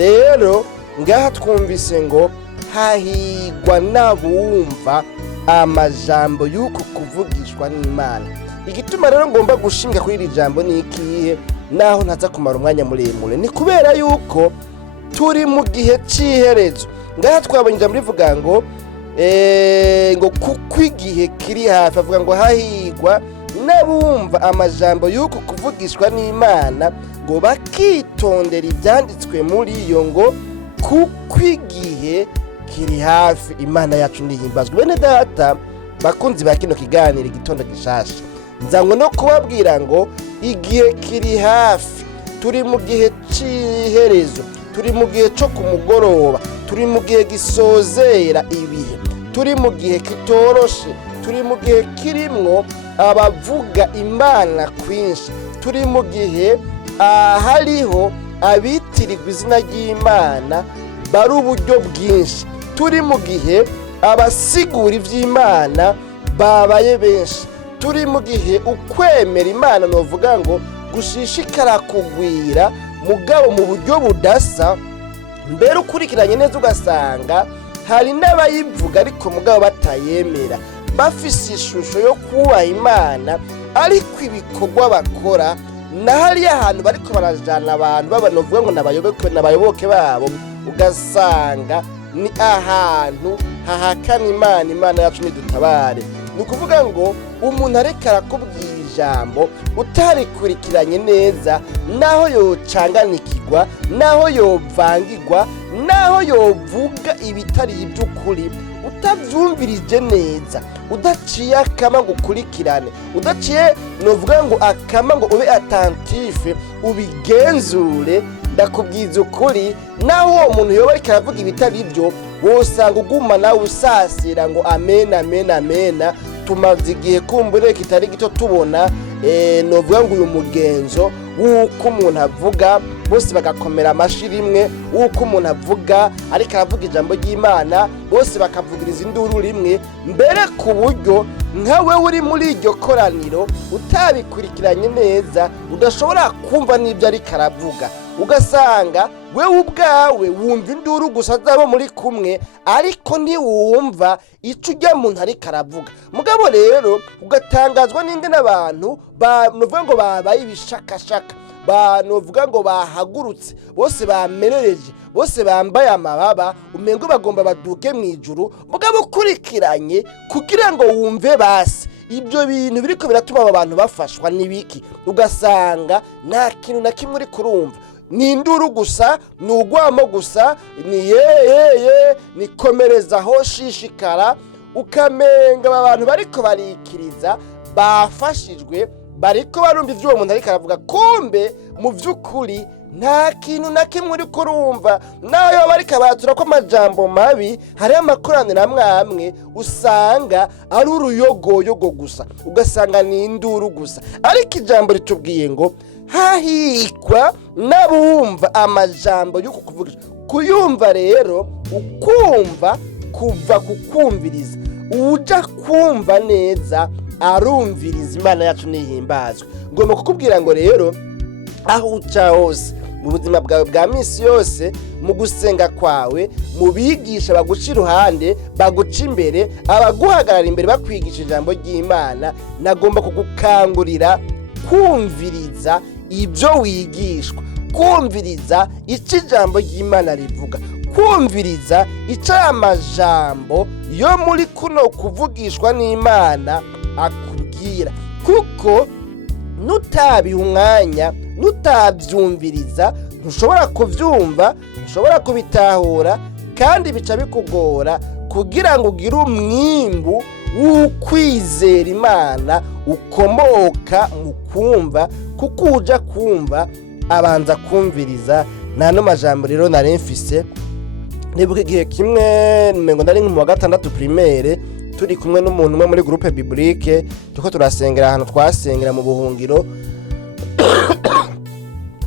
rero ngaha twumvise ngo hahigwa n'abumva amajambo y'uko kuvugishwa n'Imana. Igituma rero ngomba gushinga kuri iri jambo ni ikihe, naho ntaza kumara umwanya muremure, ni kubera yuko turi mu gihe cy'iherezo. Ngaha twabonye ijambo rivuga ngo kuko igihe kiri hafi, avuga ngo hahigwa n'abumva amajambo y'uko kuvugishwa n'Imana, ngo bakitondera ibyanditswe muri iyo, ngo kuko igihe kiri hafi. Imana yacu nihimbazwe. Bene data bakunzi ba kino kiganiro igitondo gishasha, nzanywe no kubabwira ngo igihe kiri hafi. Turi mu gihe cy'iherezo, turi mu gihe cyo ku mugoroba, turi mu gihe gisozera ibihe, turi mu gihe kitoroshe, turi mu gihe kirimwo abavuga Imana kwinshi, turi mu gihe hariho abitirirwa izina ry'Imana bari uburyo bwinshi, turi mu gihe abasigura iby'Imana babaye benshi, turi mu gihe ukwemera Imana novuga ngo gushishikara kugwira mugabo mu buryo budasa. Mbere ukurikiranye neza ugasanga hari n'abayivuga ariko mugabo batayemera, bafise ishusho yo kubaha Imana ariko ibikorwa bakora na hariya ahantu bariko barajana abantu babanovuga ngo n'abayoboke babo, ugasanga ni ahantu hahakana Imana. Imana yacu nidutabare. Ni ukuvuga ngo umuntu ariko arakubwira ijambo utarikurikiranye neza, naho yocanganikirwa, naho yovangirwa, naho yovuga ibitari iby'ukuri, utavyumvirije neza, udaciye akama ngo ukurikirane, udaciye novuga ngo akama ngo ube attentif ubigenzure, ndakubwiza ukuri, naho uwo muntu yoba ariko aravuga ibitari byo, wosanga uguma nawe usasira ngo amen amen amen. Tumaze igihe kumbure kitari gito tubona novuga ngo uyu mugenzo w'uko umuntu avuga bose bagakomera amashi rimwe, w'uko umuntu avuga ariko aravuga ijambo ry'Imana bose bakavugiriza induru rimwe, mbere ku buryo nkawe uri muri iryo koraniro utabikurikiranye neza udashobora kumva n'ibyo ariko aravuga, ugasanga wewe ubwawe wumva induru gusa zabo muri kumwe ariko ntiwumva icyo ujya muntu ariko aravuga. Mugabo rero ugatangazwa n'ingene abantu novuga ngo babaye ibishakashaka, novuga ngo bahagurutse bose bamerereje, bose bambaye amababa, umengo bagomba baduke mu ijuru. Mugabo ukurikiranye kugira ngo wumve basi ibyo bintu biriko biratuma aba bantu bafashwa n'ibiki, ugasanga nta kintu na kimwe uri kurumva, ni induru gusa, ni ugwamo gusa, ni yeye ni komerezaho shishikara, ukamenga aba bantu bariko barikiriza bafashijwe, bariko barumva ivyo uwo muntu ariko aravuga, kumbe mu vy'ukuri nta kintu na kimwe uri kurumva. naho yoba ariko abatura ko amajambo mabi, hari amakoraniro amwe amwe usanga ari uruyogoyogo gusa, ugasanga ni induru gusa, ariko ijambo ritubwiye ngo hahikwa n'abumva amajambo y'uko kuvuga. Kuyumva rero ukumva kuva kukumviriza, uja kumva neza arumviriza. Imana yacu nihimbazwe. Ngomba kukubwira ngo rero aho uca hose mu buzima bwawe bwa misi yose, mu gusenga kwawe, mu bigisha baguca iruhande, baguca imbere, abaguhagarara imbere bakwigisha ijambo ry'Imana, nagomba kugukangurira kumviriza ibyo wigishwa, kumviriza icyo ijambo ry'Imana rivuga, kumviriza icyo amajambo yo muri kuno kuvugishwa n'Imana akubwira. Kuko nutabiha umwanya, nutabyumviriza, ntushobora kubyumva, ntushobora kubitahura, kandi bica bikugora kugira ngo ugire umwimbu w'ukwizera Imana ukomoka mu kumva. Kuko uja kumva abanza kumviriza. Nano majambo rero nari mfise, nibuka igihe kimwe mengo nari mu wa gatandatu primaire, turi kumwe n'umuntu umwe muri groupe biblique, tuko turasengera ahantu twasengera mu buhungiro.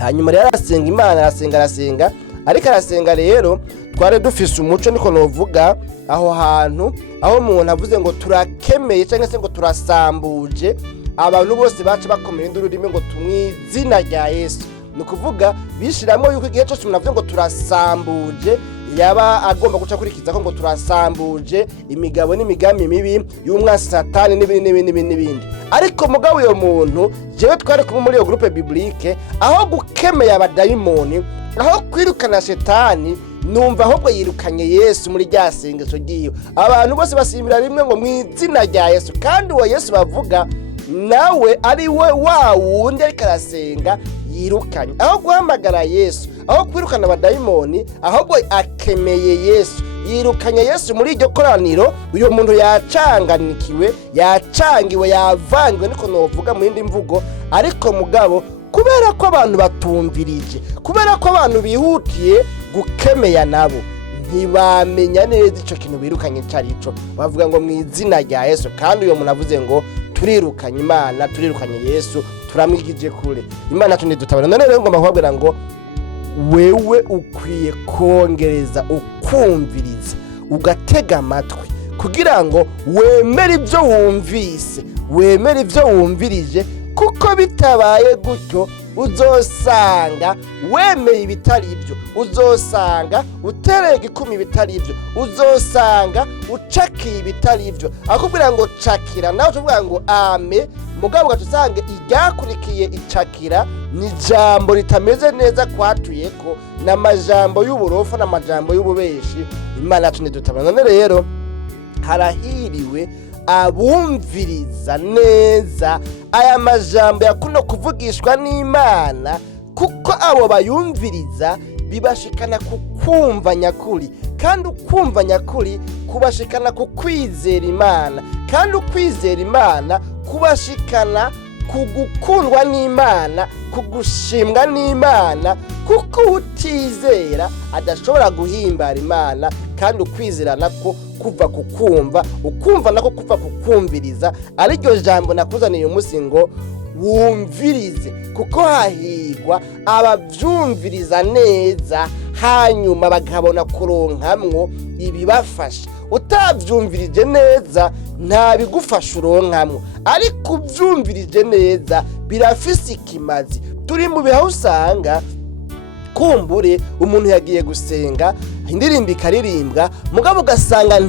Hanyuma rero arasenga Imana, arasenga ariko arasenga rero tware dufise umuco, niko novuga aho hantu, aho umuntu avuze ngo turakemeye cyangwa se ngo turasambuje, abantu bose baca bakomera induru rimwe ngo tumwizina rya Yesu. ni ukuvuga bishiramwo yuko igihe cyose umuntu avuze ngo turasambuje yaba agomba guca kurikiza ko ngo turasambuje imigabo n'imigambi mibi y'umwansi satani n'ibindi. Ariko mugabo uyo muntu jewe twari kumwe muri iyo groupe biblique, aho gukemeye abadayimoni, aho kwirukana shetani, numva ahubwo yirukanye Yesu muri rya sengesho ryiwe. Abantu bose basimbira rimwe ngo mu izina rya Yesu, kandi uwo Yesu bavuga nawe ari we wa wundi ariko arasenga yirukanye. Aho guhamagara Yesu, aho kwirukana abadayimoni, ahubwo akemeye Yesu, yirukanye Yesu muri iryo koraniro. Uyo muntu yacanganikiwe, yacangiwe, yavangiwe, niko novuga mu yindi mvugo. Ariko mugabo kubera ko abantu batumvirije, kubera ko abantu bihutiye gukemeya nabo, ntibamenya neza ico kintu birukanye carico. Bavuga ngo mu izina rya Yesu, kandi uyo muntu avuze ngo turirukanye Imana, turirukanye Yesu, turamwigije kure. Imana tundidutabara. None rero ngomba kubabwira ngo wewe ukwiye kongereza ukumviriza, ugatega amatwi kugira ngo wemere ibyo wumvise, wemere ibyo wumvirije, kuko bitabaye gutyo uzosanga wemeye ibitari ibyo, uzosanga uterega ikumi ibitari ibyo, uzosanga ucakiye ibitari ibyo. Akubwira ngo cakira, nawe uvuga ngo ame, mugabo ugatusanga iryakurikiye icakira ni jambo ritameze neza kwatuyeko, n'amajambo y'uburofa n'amajambo y'ububeshi. Imana tundidutabara. None rero harahiriwe abumviriza neza aya majambo yakuno kuvugishwa n'Imana, kuko abo bayumviriza bibashikana ku kwumva nyakuri, kandi ukumva nyakuri kubashikana ku kwizera Imana, kandi ukwizera Imana kubashikana kugukundwa n'Imana, kugushimwa n'Imana, kuko utizera adashobora guhimbara Imana. Kandi ukwizera nako kuva kukumva, ukumva nako kuva kukumviriza. Ariryo jambo nakuzaniye umunsi ngo wumvirize, kuko hahigwa abavyumviriza neza hanyuma bakabona kuronkamwo ibibafasha. Utavyumvirije neza nta bigufasha uronkamwo, ariko uvyumvirije neza birafise ikimazi. Turi mu bihe usanga kumbure umuntu yagiye gusenga, indirimbo ikaririmbwa, mugabo ugasanga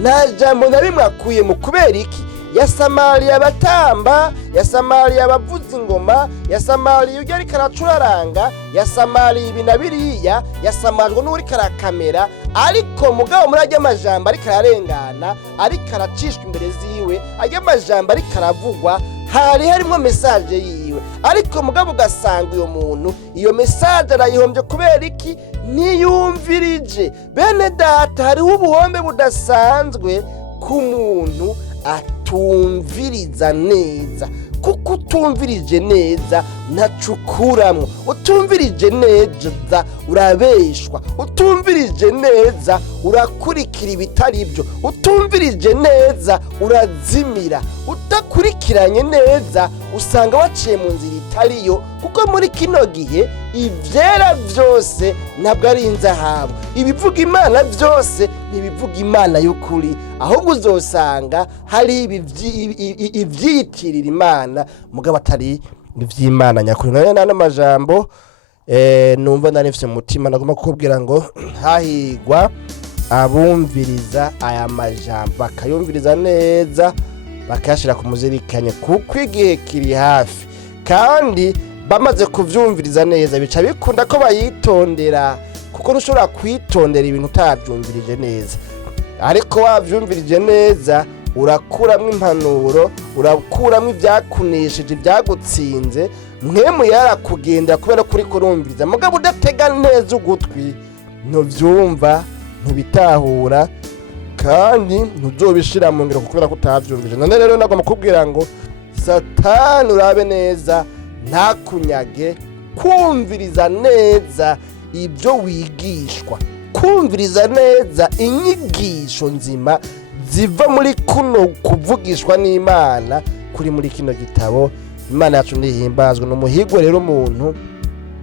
nta jambo na rimwe akuye mu. Kubera iki? Yasamariye abatamba, yasamariye abavuza ingoma, yasamariye ujya ariko aracuraranga, yasamariye ibi na biriya, yasamajwe n'uri karakamera. Ariko mugabo muri ajya amajambo ariko ararengana, ariko aracishwa imbere ziwe, ajya amajambo ariko aravugwa, hari harimo message yiwe. Ariko mugabo ugasanga uyo muntu iyo message arayihombye. Kubera iki? Niyumvirije. Bene data, hariho ubuhombe budasanzwe ku muntu atumviriza neza, kuko utumvirije neza ntacukuramwo, utumvirije neza urabeshwa, utumvirije neza urakurikira ibitari ibyo, utumvirije neza urazimira, udakurikiranye neza usanga waciye mu nzira itariyo. Kuko muri kino gihe ivyera byose ntabwo ari inzahabu, ibivuga Imana byose ntibivuga Imana y'ukuri, ahubwo uzosanga hari ivyiyitirira Imana mugabo atari ivy'Imana nyakuri. None nano majambo numva nanifise mu mutima nagomba kukubwira ngo hahigwa abumviriza aya majambo, bakayumviriza neza, bakayashira ku muzirikanye, kuko igihe kiri hafi. Kandi bamaze kuvyumviriza neza bica bikunda ko bayitondera, kuko ntushobora kwitondera ibintu utavyumvirije neza. Ariko wavyumvirije neza urakuramwo impanuro, urakuramwo ibyakunesheje, ibyagutsinze, mwemu yarakugenda kubera kuri kurumviriza. Mugabo udatega neza ugutwi, ntuvyumva, ntibitahura, kandi ntuzobishira mu ngiro kubera ko utavyumvije. None rero nagomba kubwira ngo Satani urabe neza ntakunyage, kumviriza neza ibyo wigishwa, kumviriza neza inyigisho nzima ziva muri kuno kuvugishwa n'Imana kuri muri kino gitabo. Imana yacu ndihimbazwe. N'umuhigwe rero umuntu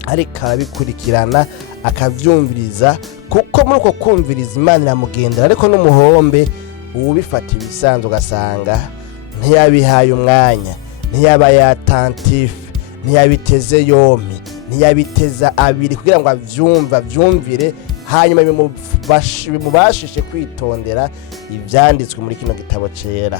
ariko abikurikirana akavyumviriza, kuko muri uko kumviriza Imana iramugendera. Ariko n'umuhombe ubifata ibisanzwe ugasanga ntiyabihaye umwanya, ntiyabaye attentif, ntiyabiteze yompi, ntiyabiteza abiri kugira ngo avyumvire hanyuma bimubashishe kwitondera ivyanditswe muri kino gitabo cera.